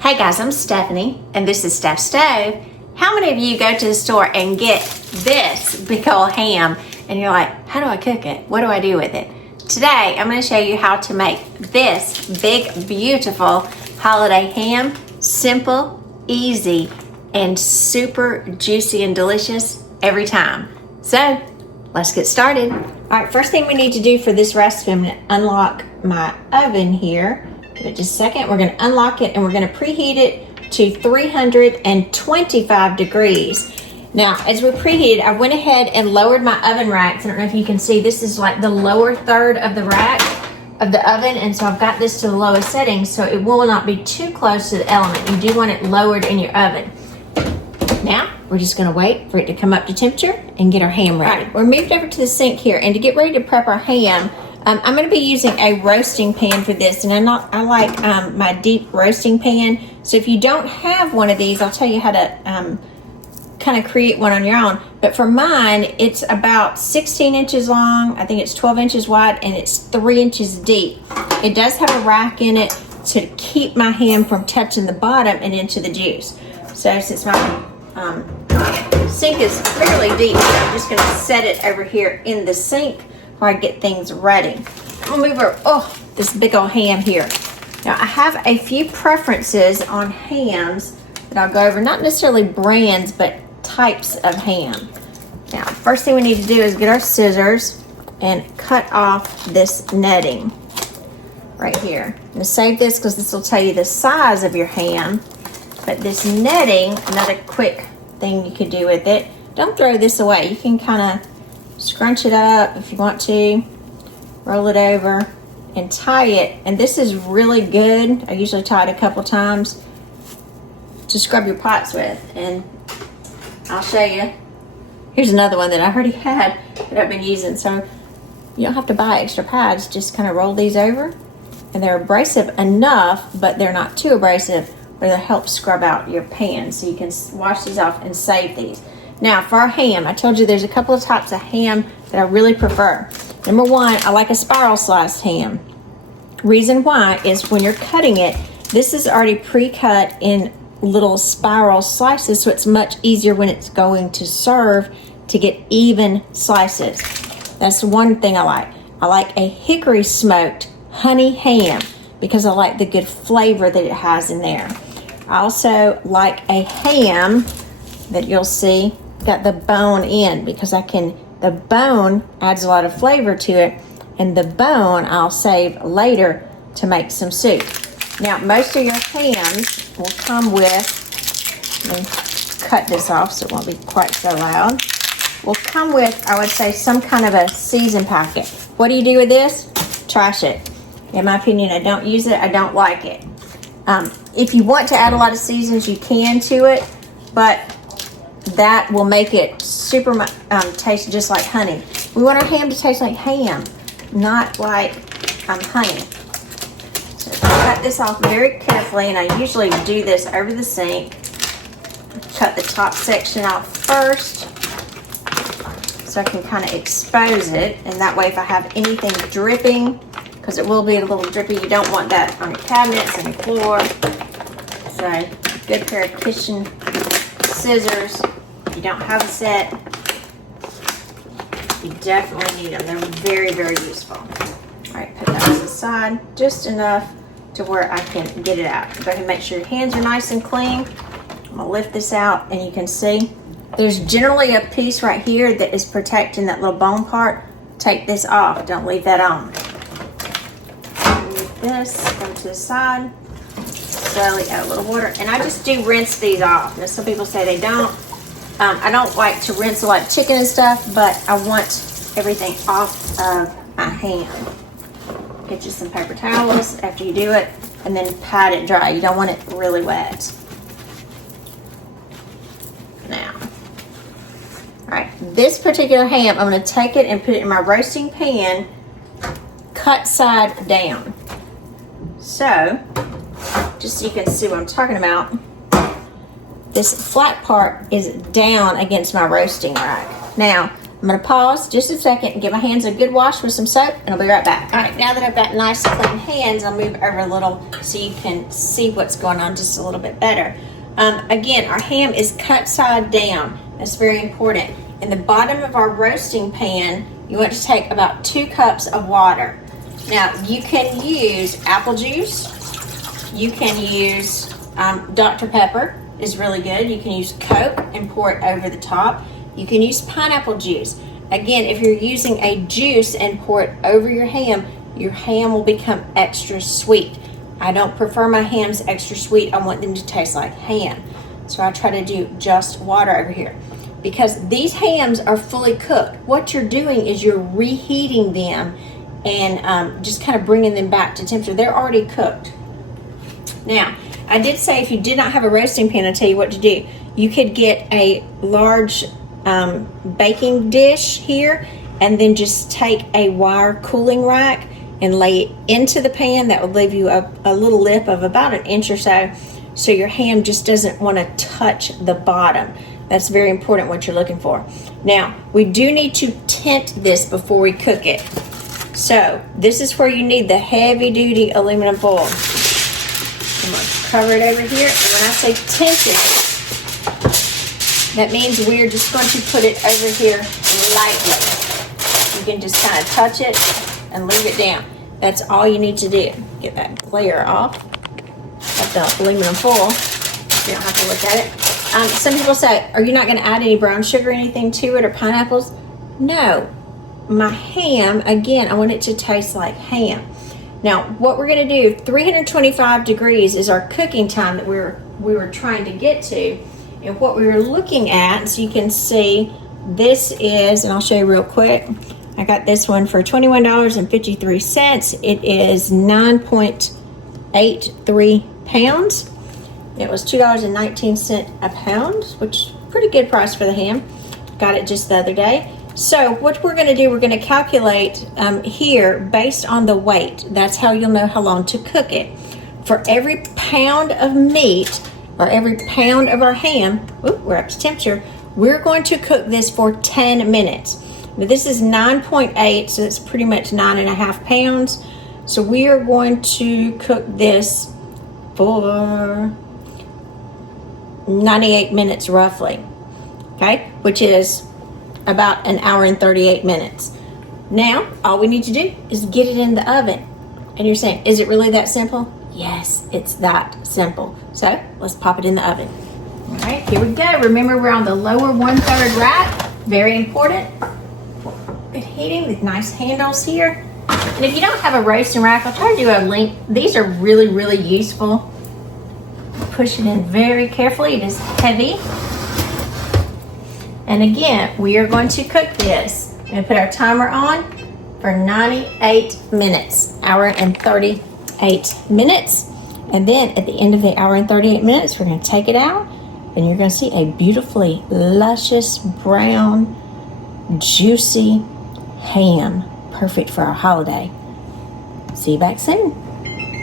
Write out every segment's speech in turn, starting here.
Hey guys, I'm Stephanie, and this is Steph Stove. How many of you go to the store and get this big old ham, and you're like, how do I cook it? What do I do with it? Today, I'm going to show you how to make this big, beautiful holiday ham. Simple, easy, and super juicy and delicious every time. So, let's get started. All right, first thing we need to do for this recipe, I'm going to unlock my oven here. Give it just a second. We're going to unlock it and we're going to preheat it to 325 degrees. Now, as we preheated, I went ahead and lowered my oven racks. I don't know if you can see, this is like the lower third of the rack of the oven, and so I've got this to the lowest setting so it will not be too close to the element. You do want it lowered in your oven. Now, we're just going to wait for it to come up to temperature and get our ham ready. Right, we're moved over to the sink here, and to get ready to prep our ham, I'm going to be using a roasting pan for this, and I like my deep roasting pan. So if you don't have one of these, I'll tell you how to kind of create one on your own. But for mine, it's about 16 inches long. I think it's 12 inches wide, and it's 3 inches deep. It does have a rack in it to keep my ham from touching the bottom and into the juice. So since my sink is fairly deep, I'm just going to set it over here in the sink where I get things ready. I'll move over, this big old ham here. Now I have a few preferences on hams that I'll go over, not necessarily brands, but types of ham. Now, first thing we need to do is get our scissors and cut off this netting right here. I'm gonna save this because this will tell you the size of your ham, but this netting, another quick thing you could do with it, don't throw this away. You can kind of scrunch it up if you want to, roll it over and tie it. And this is really good. I usually tie it a couple times to scrub your pots with. And I'll show you. Here's another one that I already had that I've been using. So you don't have to buy extra pads. Just kind of roll these over. And they're abrasive enough, but they're not too abrasive, where they'll help scrub out your pan. So you can wash these off and save these. Now, for our ham, I told you there's a couple of types of ham that I really prefer. Number one, I like a spiral sliced ham. Reason why is when you're cutting it, this is already pre-cut in little spiral slices, so it's much easier when it's going to serve to get even slices. That's one thing I like. I like a hickory smoked honey ham because I like the good flavor that it has in there. I also like a ham that you'll see got the bone in, because the bone adds a lot of flavor to it, and the bone I'll save later to make some soup. Now, most of your hams will come with, let me cut this off so it won't be quite so loud, will come with, I would say, some kind of a season packet. What do you do with this? Trash it. In my opinion, I don't use it. I don't like it. If you want to add a lot of seasons, you can to it, but that will make it super taste just like honey. We want our ham to taste like ham, not like honey. So cut this off very carefully, and I usually do this over the sink. Cut the top section off first so I can kind of expose it, and that way if I have anything dripping, because it will be a little drippy, you don't want that on your cabinets and your floor. So a good pair of kitchen scissors. If you don't have a set, you definitely need them. They're very, very useful. All right, put that to the side, just enough to where I can get it out. Go ahead and make sure your hands are nice and clean. I'm gonna lift this out, and you can see there's generally a piece right here that is protecting that little bone part. Take this off, don't leave that on. Move this over to the side. Slowly add a little water, and I just do rinse these off. Now, some people say they don't. I don't like to rinse a lot of chicken and stuff, but I want everything off of my ham. Get you some paper towels after you do it, and then pat it dry. You don't want it really wet. Now, all right, this particular ham, I'm going to take it and put it in my roasting pan, cut side down. So, just so you can see what I'm talking about, this flat part is down against my roasting rack. Now, I'm gonna pause just a second and give my hands a good wash with some soap, and I'll be right back. All right, now that I've got nice clean hands, I'll move over a little so you can see what's going on just a little bit better. Again, our ham is cut side down. That's very important. In the bottom of our roasting pan, you want to take about 2 cups of water. Now, you can use apple juice. You can use Dr. Pepper is really good. You can use Coke and pour it over the top. You can use pineapple juice. Again, if you're using a juice and pour it over your ham will become extra sweet. I don't prefer my hams extra sweet. I want them to taste like ham. So I try to do just water over here. Because these hams are fully cooked. What you're doing is you're reheating them and just kind of bringing them back to temperature. They're already cooked. Now, I did say if you did not have a roasting pan, I'll tell you what to do. You could get a large baking dish here and then just take a wire cooling rack and lay it into the pan. That will leave you a little lip of about 1 inch or so your ham just doesn't want to touch the bottom. That's very important what you're looking for. Now, we do need to tint this before we cook it. So, this is where you need the heavy-duty aluminum foil. I'm going to cover it over here. And when I say tint it, that means we're just going to put it over here lightly. You can just kind of touch it and leave it down. That's all you need to do. Get that glare off of the aluminum foil. You don't have to look at it. Some people say, are you not going to add any brown sugar or anything to it or pineapples? No. My ham, again, I want it to taste like ham. Now, what we're going to do, 325 degrees is our cooking time that we were trying to get to. And what we were looking at, so you can see, this is, and I'll show you real quick. I got this one for $21.53. It is 9.83 pounds. It was $2.19 a pound, which is a pretty good price for the ham. Got it just the other day. So what we're going to do, we're going to calculate here based on the weight. That's how you'll know how long to cook it. For every pound of meat or every pound of our ham, we're up to temperature, we're going to cook this for 10 minutes. Now this is 9.8, so it's pretty much 9.5 pounds. So we are going to cook this for 98 minutes roughly, okay, which is about 1 hour and 38 minutes. Now, all we need to do is get it in the oven. And you're saying, is it really that simple? Yes, it's that simple. So, let's pop it in the oven. All right, here we go. Remember, we're on the lower 1/3 rack. Very important. Good heating with nice handles here. And if you don't have a roasting rack, I'll try to do a link. These are really, really useful. Push it in very carefully. It is heavy. And again, we are going to cook this. I'm going to put our timer on for 98 minutes, hour and 38 minutes. And then at the end of the hour and 38 minutes, we're going to take it out and you're going to see a beautifully luscious, brown, juicy ham. Perfect for our holiday. See you back soon.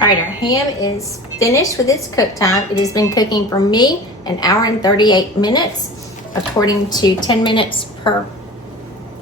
All right, our ham is finished with its cook time. It has been cooking for me 1 hour and 38 minutes, according to 10 minutes per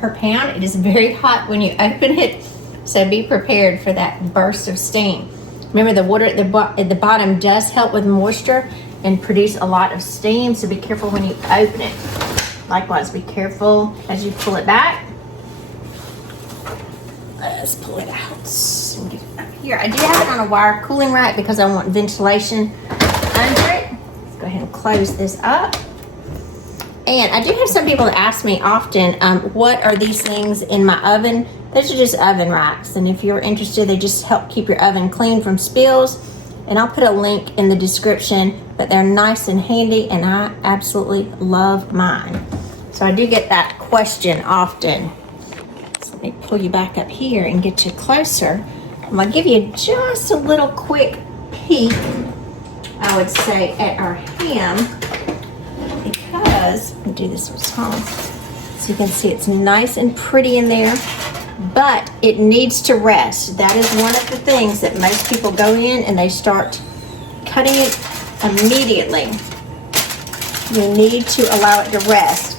pound. It is very hot when you open it, so be prepared for that burst of steam. Remember, the water at the bottom does help with moisture and produce a lot of steam, so be careful when you open it. Likewise, be careful as you pull it back. Let's pull it out. Here, I do have it on a wire cooling rack because I want ventilation under it. Let's go ahead and close this up. And I do have some people that ask me often, what are these things in my oven? Those are just oven racks. And if you're interested, they just help keep your oven clean from spills. And I'll put a link in the description, but they're nice and handy, and I absolutely love mine. So I do get that question often. So let me pull you back up here and get you closer. I'm gonna give you just a little quick peek, I would say, at our ham, because, let me do this with tongs, so you can see it's nice and pretty in there, but it needs to rest. That is one of the things that most people go in and they start cutting it immediately. You need to allow it to rest.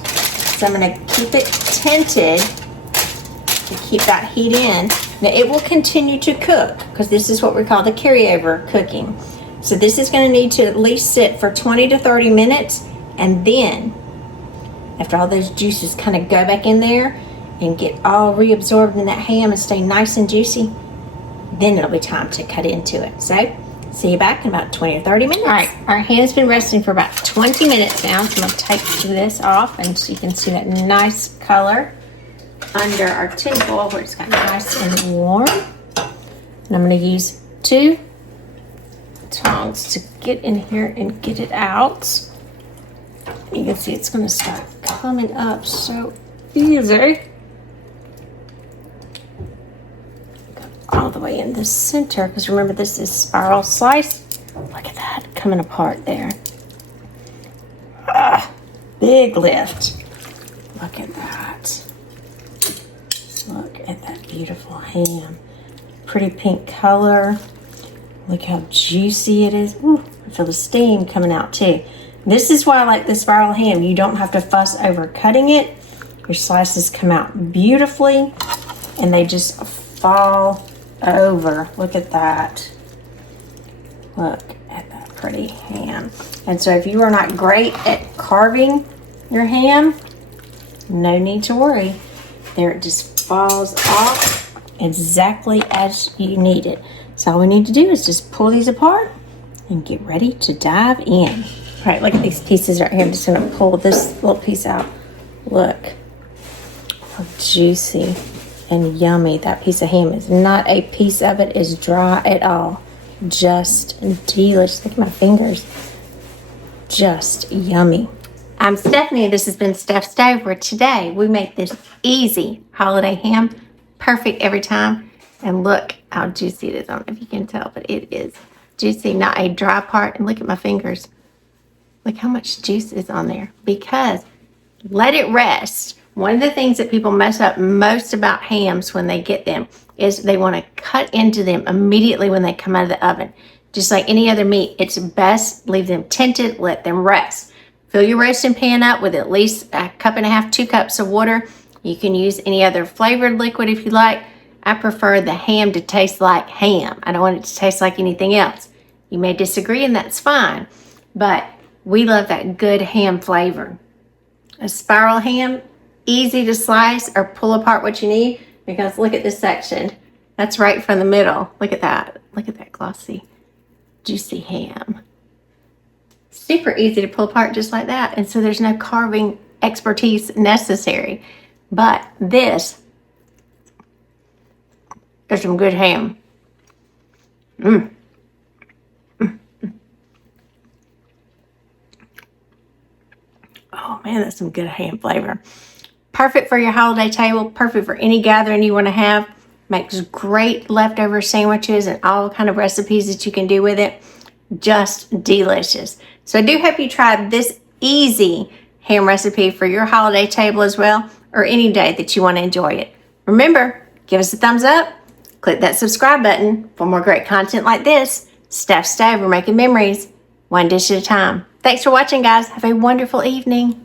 So I'm going to keep it tinted to keep that heat in. Now it will continue to cook because this is what we call the carryover cooking. So this is going to need to at least sit for 20 to 30 minutes, and then after all those juices kind of go back in there and get all reabsorbed in that ham and stay nice and juicy, then it'll be time to cut into it. So see you back in about 20 or 30 minutes. All right, our ham's been resting for about 20 minutes now. So I'm gonna take this off, and so you can see that nice color under our tin foil where it's got nice and warm. And I'm gonna use 2 tongs to get in here and get it out. You can see it's gonna start coming up so easy. All the way in the center, because remember this is spiral slice. Look at that coming apart there. Big lift. Look at that. Look at that beautiful ham. Pretty pink color. Look how juicy it is. Ooh, I feel the steam coming out too. This is why I like the spiral ham. You don't have to fuss over cutting it. Your slices come out beautifully and they just fall over. Look at that. Look at that pretty ham. And so if you are not great at carving your ham, no need to worry. There it just falls off exactly as you need it. So all we need to do is just pull these apart and get ready to dive in. All right, look at these pieces right here. I'm just gonna pull this little piece out. Look how juicy and yummy that piece of ham is. Not a piece of it is dry at all. Just delicious. Look at my fingers. Just yummy. I'm Stephanie. This has been Steph's Stove, where today we make this easy holiday ham. Perfect every time. And look how juicy it is. I don't know if you can tell, but it is juicy, not a dry part. And look at my fingers. Look how much juice is on there. Because let it rest. One of the things that people mess up most about hams when they get them is they want to cut into them immediately when they come out of the oven. Just like any other meat, it's best leave them tinted, let them rest. Fill your roasting pan up with at least 1.5 cups, 2 cups of water. You can use any other flavored liquid if you like. I prefer the ham to taste like ham. I don't want it to taste like anything else. You may disagree, and that's fine, but we love that good ham flavor. A spiral ham, easy to slice or pull apart what you need, because look at this section. That's right from the middle. Look at that. Look at that glossy, juicy ham. Super easy to pull apart just like that. And so there's no carving expertise necessary. But this is some good ham. Oh man, that's some good ham flavor. Perfect for your holiday table, perfect for any gathering you want to have. Makes great leftover sandwiches and all kind of recipes that you can do with it. Just delicious. So I do hope you try this easy ham recipe for your holiday table as well, or any day that you want to enjoy it. Remember, give us a thumbs up, click that subscribe button for more great content like this. Steph's Stove, we're making memories, one dish at a time. Thanks for watching, guys. Have a wonderful evening.